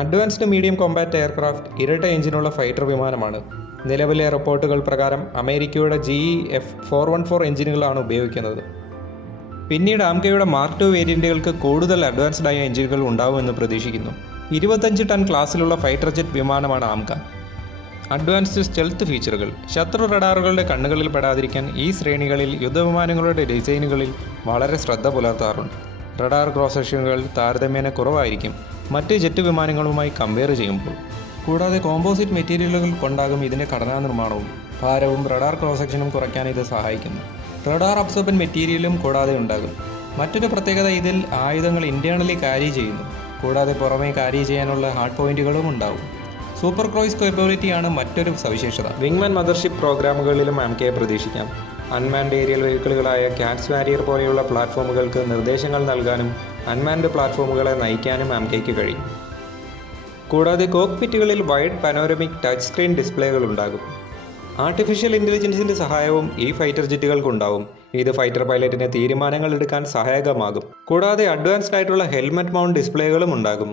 Advanced medium Kombat aircraft ഇരട്ട എഞ്ചിനുള്ള fighter വിമാനമാണ്. നിലവിലെ റിപ്പോർട്ടുകൾ പ്രകാരം അമേരിക്കയുടെ GE-F414 എഞ്ചിനുകളാണ് ഉപയോഗിക്കുന്നത്. പിന്നീട് ആംകയുടെ മാർക്ക് 2 വേരിയന്റുകൾക്ക് കൂടുതൽ അഡ്വാൻസ്ഡ് ആയ എഞ്ചിനുകൾ ഉണ്ടാവുമെന്ന് പ്രതീക്ഷിക്കുന്നു. 25 ടൺ ക്ലാസ്സിലുള്ള ഫൈറ്റർ ജെറ്റ് വിമാനമാണ് ആംക. അഡ്വാൻസ്ഡ് സ്റ്റെൽത്ത് ഫീച്ചറുകൾ. ശത്രു റഡാറുകളുടെ കണ്ണുകളിൽ പെടാതിരിക്കാൻ ഈ ശ്രേണികളിൽ യുദ്ധവിമാനങ്ങളുടെ ഡിസൈനുകളിൽ വളരെ ശ്രദ്ധ പുലർത്താറുണ്ട്. റഡാർ ക്രോസ് സെക്ഷനുകൾ താരതമ്യേന കുറവായിരിക്കും മറ്റ് ജെറ്റ് വിമാനങ്ങളുമായി കമ്പയർ ചെയ്യുമ്പോൾ. കൂടാതെ കോമ്പോസിറ്റ് മെറ്റീരിയലുകൾ കൊണ്ടാകും ഇതിൻ്റെ ഘടനാ നിർമ്മാണവും. ഭാരവും റഡാർ ക്രോസ് സെക്ഷനും കുറയ്ക്കാൻ ഇത് സഹായിക്കുന്നു. റഡാർ അബ്സോർബൻ മെറ്റീരിയലും കൂടാതെ ഉണ്ടാകും. മറ്റൊരു പ്രത്യേകത, ഇതിൽ ആയുധങ്ങൾ ഇന്റേണലി കാരി ചെയ്യുന്നു. കൂടാതെ പുറമേ കാരി ചെയ്യാനുള്ള ഹാർഡ് പോയിന്റുകളും ഉണ്ടാവും. സൂപ്പർ ക്രൂയിസ് കേപ്പബിലിറ്റിയാണ് മറ്റൊരു സവിശേഷത. വിങ്മാൻ മദർഷിപ്പ് പ്രോഗ്രാമുകളിലും ആംകയെ പ്രതീക്ഷിക്കാം. അൺമാൻഡ് ഏരിയൽ വെഹിക്കിളുകളായ കാറ്റ്സ് വാരിയർ പോലെയുള്ള പ്ലാറ്റ്ഫോമുകൾക്ക് നിർദ്ദേശങ്ങൾ നൽകാനും അൺമാൻഡ് പ്ലാറ്റ്ഫോമുകളെ നയിക്കാനും ആംകയ്ക്ക് കഴിയും. കൂടാതെ കോക്പിറ്റുകളിൽ വൈഡ് പനോരമിക് ടച്ച് സ്ക്രീൻ ഡിസ്പ്ലേകൾ ഉണ്ടാകും. ആർട്ടിഫിഷ്യൽ ഇൻ്റലിജൻസിൻ്റെ സഹായവും ഈ ഫൈറ്റർ ജെറ്റുകൾക്കുണ്ടാവും. ഇത് ഫൈറ്റർ പൈലറ്റിന് തീരുമാനങ്ങൾ എടുക്കാൻ സഹായകമാകും. കൂടാതെ അഡ്വാൻസ്ഡ് ആയിട്ടുള്ള ഹെൽമെറ്റ് മൗണ്ട് ഡിസ്പ്ലേകളും ഉണ്ടാകും.